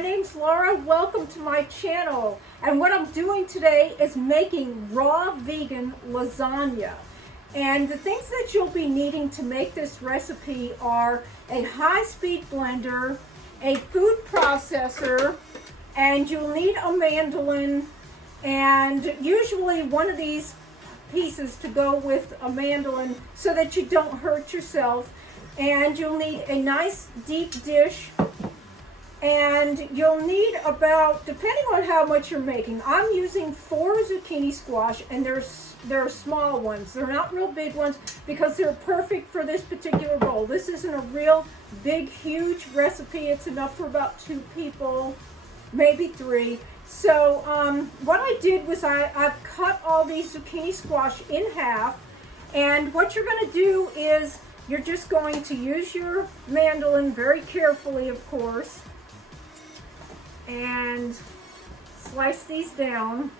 my name's Laura. Welcome to my channel. And what I'm doing today is making raw vegan lasagna. And the things that you'll be needing to make this recipe are a high-speed blender, a food processor, and you'll need a mandolin, and usually one of these pieces to go with a mandolin so that you don't hurt yourself. And you'll need a nice deep dish, and you'll need about, depending on how much you're making, I'm using 4 zucchini squash, and they're small ones. They're not real big ones because they're perfect for this particular bowl. This isn't a real big, huge recipe. It's enough for about 2 people, maybe 3. So what I did was I've cut all these zucchini squash in half, and what you're going to do is you're just going to use your mandolin very carefully, of course, and slice these down.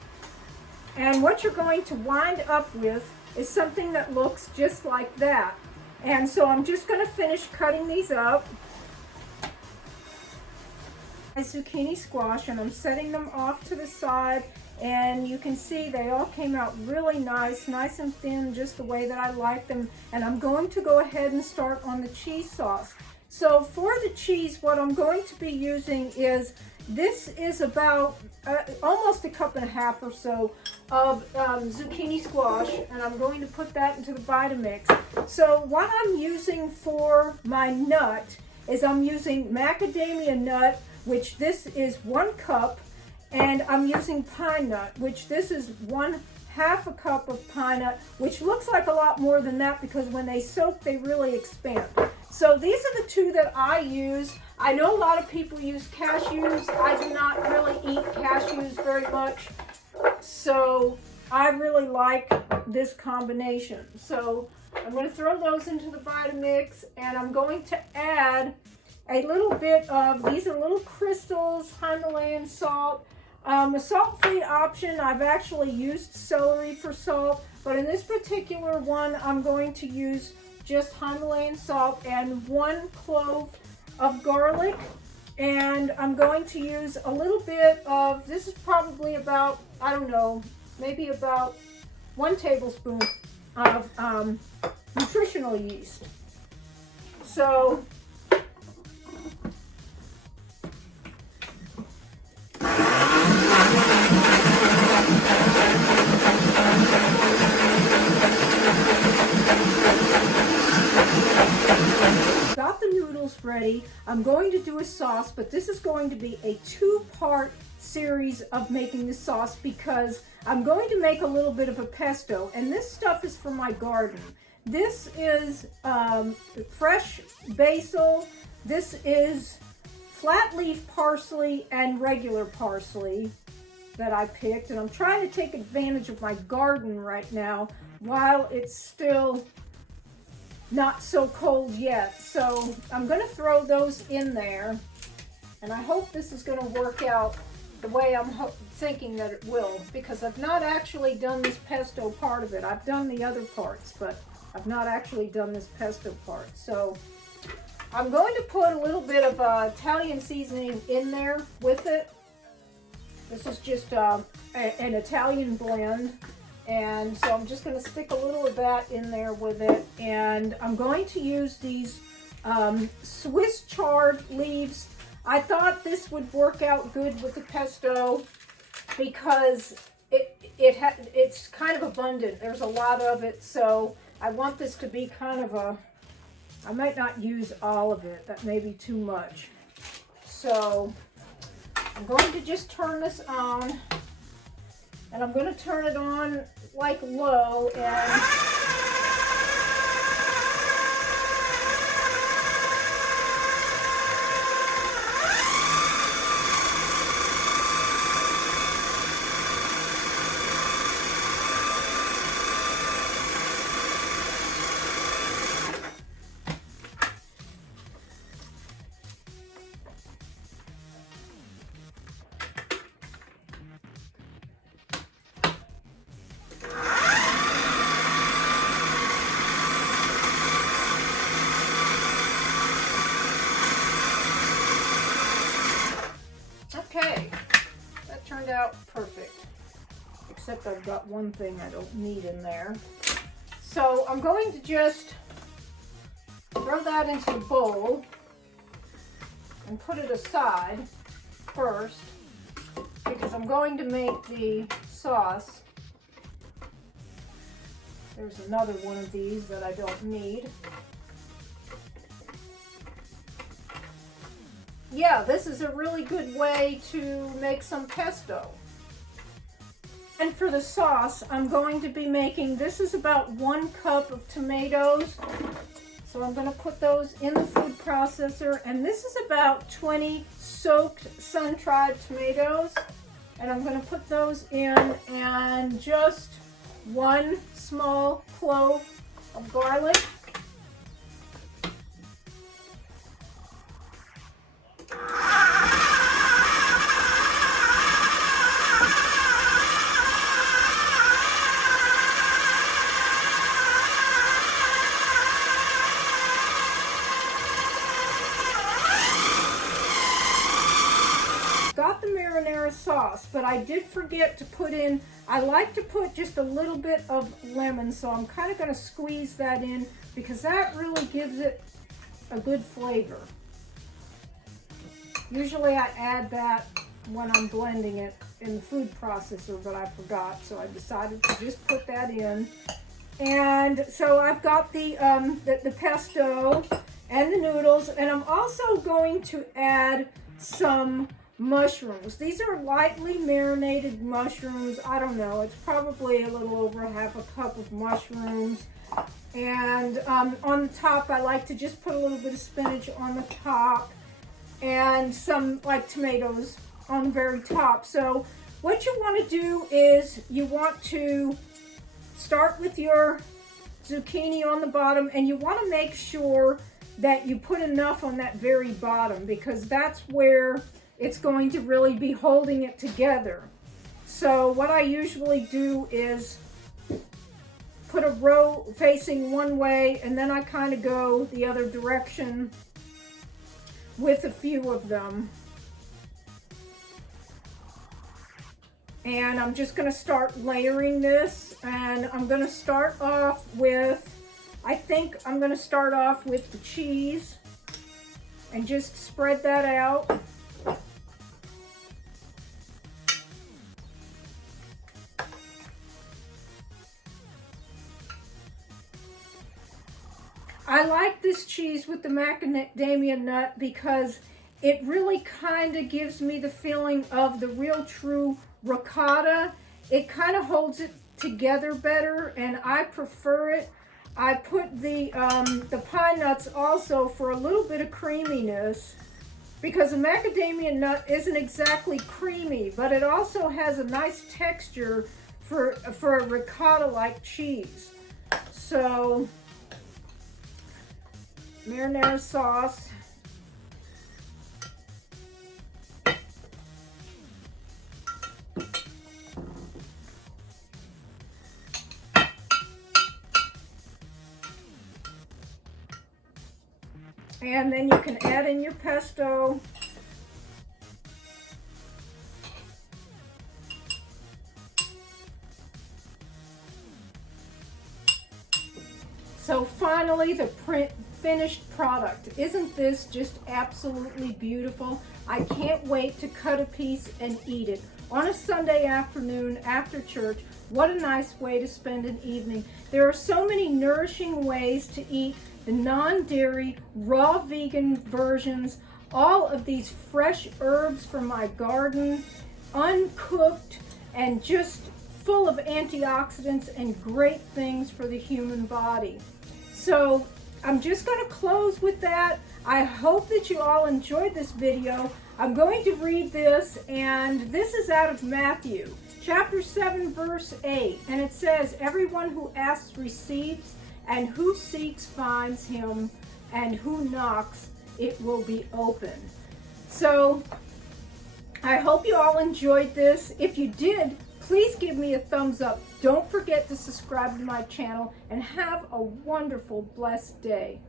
And what you're going to wind up with is something that looks just like that. And so I'm just going to finish cutting these up. My zucchini squash, and I'm setting them off to the side, and you can see they all came out really nice and thin, just the way that I like them. And I'm going to go ahead and start on the cheese sauce. So for the cheese, what I'm going to be using is, this is about almost 1.5 cups or so of zucchini squash, and I'm going to put that into the Vitamix. So what I'm using for my nut is I'm using macadamia nut, which this is 1 cup, and I'm using pine nut, which this is 1/2 cup of pine nut, which looks like a lot more than that because when they soak, they really expand. So these are the 2 that I use. I know a lot of people use cashews. I do not really eat cashews very much, so I really like this combination. So I'm going to throw those into the Vitamix, and I'm going to add a little bit of, these are little crystals, Himalayan salt. A salt-free option. I've actually used celery for salt, but in this particular one, I'm going to use just Himalayan salt and 1 clove of garlic. And I'm going to use a little bit of, this is probably about, I don't know, maybe about 1 tablespoon of nutritional yeast. So ready. I'm going to do a sauce, but this is going to be a 2-part series of making the sauce because I'm going to make a little bit of a pesto, and this stuff is from my garden. This is fresh basil, this is flat leaf parsley and regular parsley that I picked, and I'm trying to take advantage of my garden right now while it's still not so cold yet. So I'm going to throw those in there, and I hope this is going to work out the way I'm thinking that it will, because I've not actually done this pesto part of it. I've done the other parts, but I've not actually done this pesto part. So I'm going to put a little bit of Italian seasoning in there with it. This is just an Italian blend. And so I'm just going to stick a little of that in there with it. And I'm going to use these Swiss chard leaves. I thought this would work out good with the pesto because it's kind of abundant. There's a lot of it. So I want this to be kind of a, I might not use all of it. That may be too much. So I'm going to just turn this on. And I'm going to turn it on like low, and except I've got one thing I don't need in there. So I'm going to just throw that into the bowl and put it aside first, because I'm going to make the sauce. There's another one of these that I don't need. Yeah, this is a really good way to make some pesto. And for the sauce, I'm going to be making, this is about 1 cup of tomatoes. So I'm going to put those in the food processor. And this is about 20 soaked sun-dried tomatoes. And I'm going to put those in, and just 1 small clove of garlic. Got the marinara sauce, but I did forget to put in, I like to put just a little bit of lemon, so I'm kind of going to squeeze that in because that really gives it a good flavor. Usually I add that when I'm blending it in the food processor, but I forgot, so I decided to just put that in. And so I've got the pesto and the noodles, and I'm also going to add some mushrooms. These are lightly marinated mushrooms. I don't know, it's probably a little over 1/2 cup of mushrooms. And on the top, I like to just put a little bit of spinach on the top and some like tomatoes on the very top. So what you want to do is you want to start with your zucchini on the bottom, and you want to make sure that you put enough on that very bottom, because that's where it's going to really be holding it together. So what I usually do is put a row facing one way, and then I kind of go the other direction with a few of them. And I'm just going to start layering this, and I'm going to start off with, I think I'm going to start off with the cheese and just spread that out. I like this cheese with the macadamia nut because it really kind of gives me the feeling of the real true ricotta. It kind of holds it together better, and I prefer it. I put the pine nuts also for a little bit of creaminess, because the macadamia nut isn't exactly creamy, but it also has a nice texture for a ricotta-like cheese. So marinara sauce. And then you can add in your pesto. So finally, the finished product. Isn't this just absolutely beautiful? I can't wait to cut a piece and eat it on a Sunday afternoon after church. What a nice way to spend an evening. There are so many nourishing ways to eat the non-dairy, raw vegan versions, all of these fresh herbs from my garden, uncooked and just full of antioxidants and great things for the human body. So I'm just going to close with that. I hope that you all enjoyed this video. I'm going to read this, and this is out of Matthew, chapter 7, verse 8. And it says, "Everyone who asks receives, and who seeks finds him, and who knocks it will be open." So I hope you all enjoyed this. If you did, please give me a thumbs up. Don't forget to subscribe to my channel, and have a wonderful, blessed day.